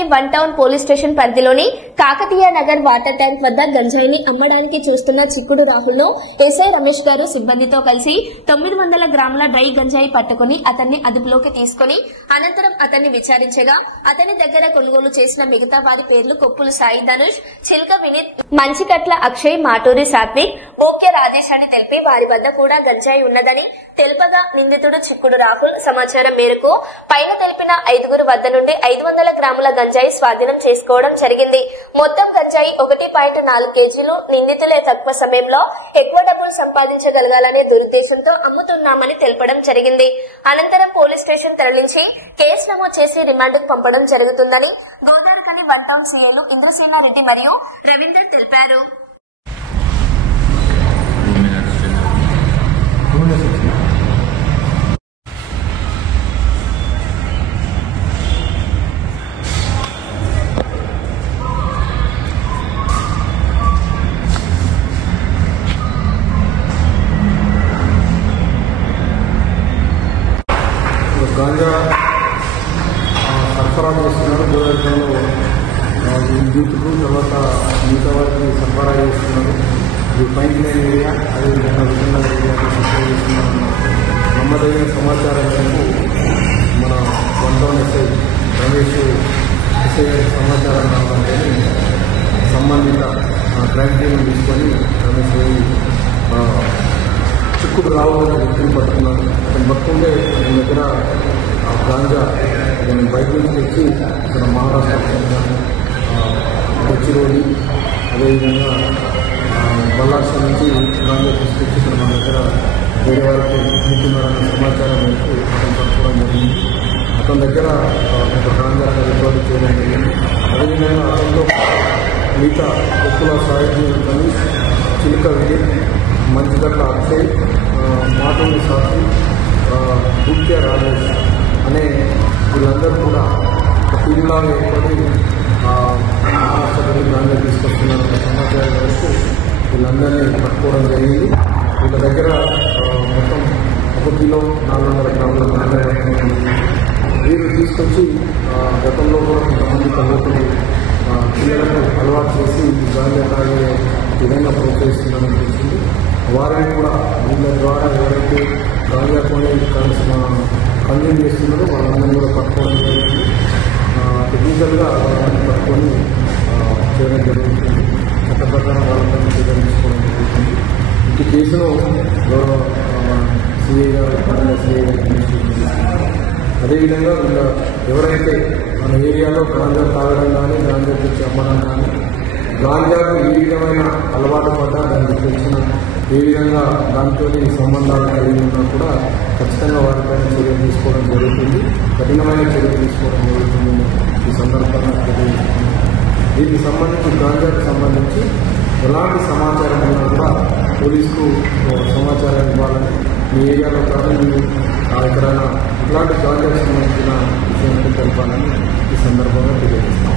Godavarikhani 1 town police station పరిధిలోని Kakatiya Nagar water tank వద్ద గంజాయిని అమ్మడానికి చూస్తున్న చిక్కుడు రాహుల్ ను ఎస్ఐ రమేష్ గారు సిబ్బందితో కలిసి 900 గ్రాముల డ్రై గంజాయి పట్టుకుని అతన్ని అదుపులోకి తీసుకుని అనంతరం అతన్ని విచారించగా అతని దగ్గర కొనుగోలు చేసిన మిగతా వారి పేర్లు కొప్పులు సాయి ధనుష్, చిల్క వినీత్, మంచికట్ల అక్షయ్, మాటూరి సాత్విక్, బోక్య రాజేష్ అని తెలిపి వారి వద్ద కూడా గంజాయి ఉన్నదని తెలుపగా నిందితుడు చిక్కుడు రాహుల్ సమాచారం మేరకు పైన తెలిపిన 5 వద్ద నుండి 500 గ్రాముల గంజాయి స్వాధీనం చేసుకోవడం జరిగింది. మొత్తం గంజాయి 1.4 కేజీలు నిందితులే తక్కువ సమయంలో ఎక్కువ డబ్బులు సంపాదించగలగాలనే దురుద్దేశంతో అమ్ముతున్నామని తెలపడం జరిగింది. అనంతరం పోలీస్ స్టేషన్ తరలించి కేసు నమోదు చేసి రిమాండ్కు పంపడం జరుగుతుందని గోదావరిఖని 1 టౌన్ సీఐలు ఇంద్రసేనారెడ్డి మరియు రవీందర్ తెలిపారు. గాంజా సరఫరా చేస్తున్నారు. గోదావరిలో యూత్కు తర్వాత మిగతా వారికి సరఫరా చేస్తున్నారు. ఇది పైన లేని ఏరియా, అదేవిధంగా విభిన్న ఏరియాకి సరఫరా చేస్తున్నారు. నమ్మదగిన సమాచారం మేరకు మన 1 టౌన్ ఎస్ఐ రమేష్ ఎస్ఐ గారికి సమాచారం రావాలంటే సంబంధిత క్రైమ్ టీమ్ తీసుకొని రమేష్ చిక్కుడు రాహుల్ అనే వ్యక్తిని పట్టుకున్నాడు. అతను పట్టుకుంటే అతని దగ్గర గాంజా బయట నుంచి తెచ్చి ఇక్కడ మహారాష్ట్ర, కొచ్చిరోలి, అదేవిధంగా బల్లార్ష నుంచి గాంజా తీసుకొచ్చి ఇక్కడ మన దగ్గర వేరే వారికి అమ్ముతున్నారన్న సమాచారం మేరకు అతను పట్టుకోవడం జరిగింది. అతని దగ్గర ఒక గాంజా రికార్డు చేయడం జరిగింది. అదేవిధంగా అతనిలో మిగతా కొప్పుల సాయి ధనుష్, చిల్క వినీత్, మంచిగట్ల అక్షయ్, మాటూరి సాత్విక్, బోక్య రాజేష్ అనే వీళ్ళందరూ కూడా ఒక టీంలాగా ఏర్పడి మహారాష్ట్రకి గాంజా తీసుకొస్తున్నారన్న సమాచారం వరకు వీళ్ళందరినీ పట్టుకోవడం జరిగింది. వీళ్ళ దగ్గర మొత్తం 1 కిలో 400 గ్రాముల గాంజా పట్టుకోవడం. వీరు తీసుకొచ్చి గతంలో కూడా కొంతమంది కలుగుతుంది పిల్లలకు అలవాటు చేసి గాంజా తాగే విధంగా ప్రోత్సహిస్తున్నారని తెలిసింది. వారిని కూడా వీళ్ళ ద్వారా ఎవరైతే గాంజా కొని కన్జ్యూమ్ చేస్తున్నారో వాళ్ళందరినీ కూడా పట్టుకోవడం జరుగుతుంది. టెక్నికల్గా వాళ్ళని పట్టుకొని చేయడం జరుగుతుంది. చట్ట ప్రకారం వాళ్ళందరినీ చర్యలు తీసుకోవడం జరుగుతుంది. ఈ కేసులో గౌరవ సిఐ గారు సిఐ గారు ఇన్వెస్టిగేషన్. అదేవిధంగా వీళ్ళ ఎవరైతే మన ఏరియాలో గాంజా తాగడం కానీ గాంజా తెచ్చి అమ్మడం కానీ గాంజాకు ఏ విధమైన అలవాటు పడ్డా దానికి తెచ్చిన ఏ విధంగా దాంతో సంబంధాలు కలిగి ఉన్నా కూడా ఖచ్చితంగా వారిపైన చర్యలు తీసుకోవడం జరుగుతుంది. కఠినమైన చర్యలు తీసుకోవడం జరుగుతుందని ఈ సందర్భంగా తెలియజేస్తుంది. దీనికి సంబంధించి గాంజాకు సంబంధించి ఎలాంటి సమాచారం ఉన్నా కూడా పోలీసుకు సమాచారం ఇవ్వాలని మీ ఏరియాలో కానీ మీరు ఎక్కడైనా ఇట్లాంటి గాంజాకు సంబంధించిన విషయాన్ని తెలపాలని ఈ సందర్భంగా తెలియజేస్తాం.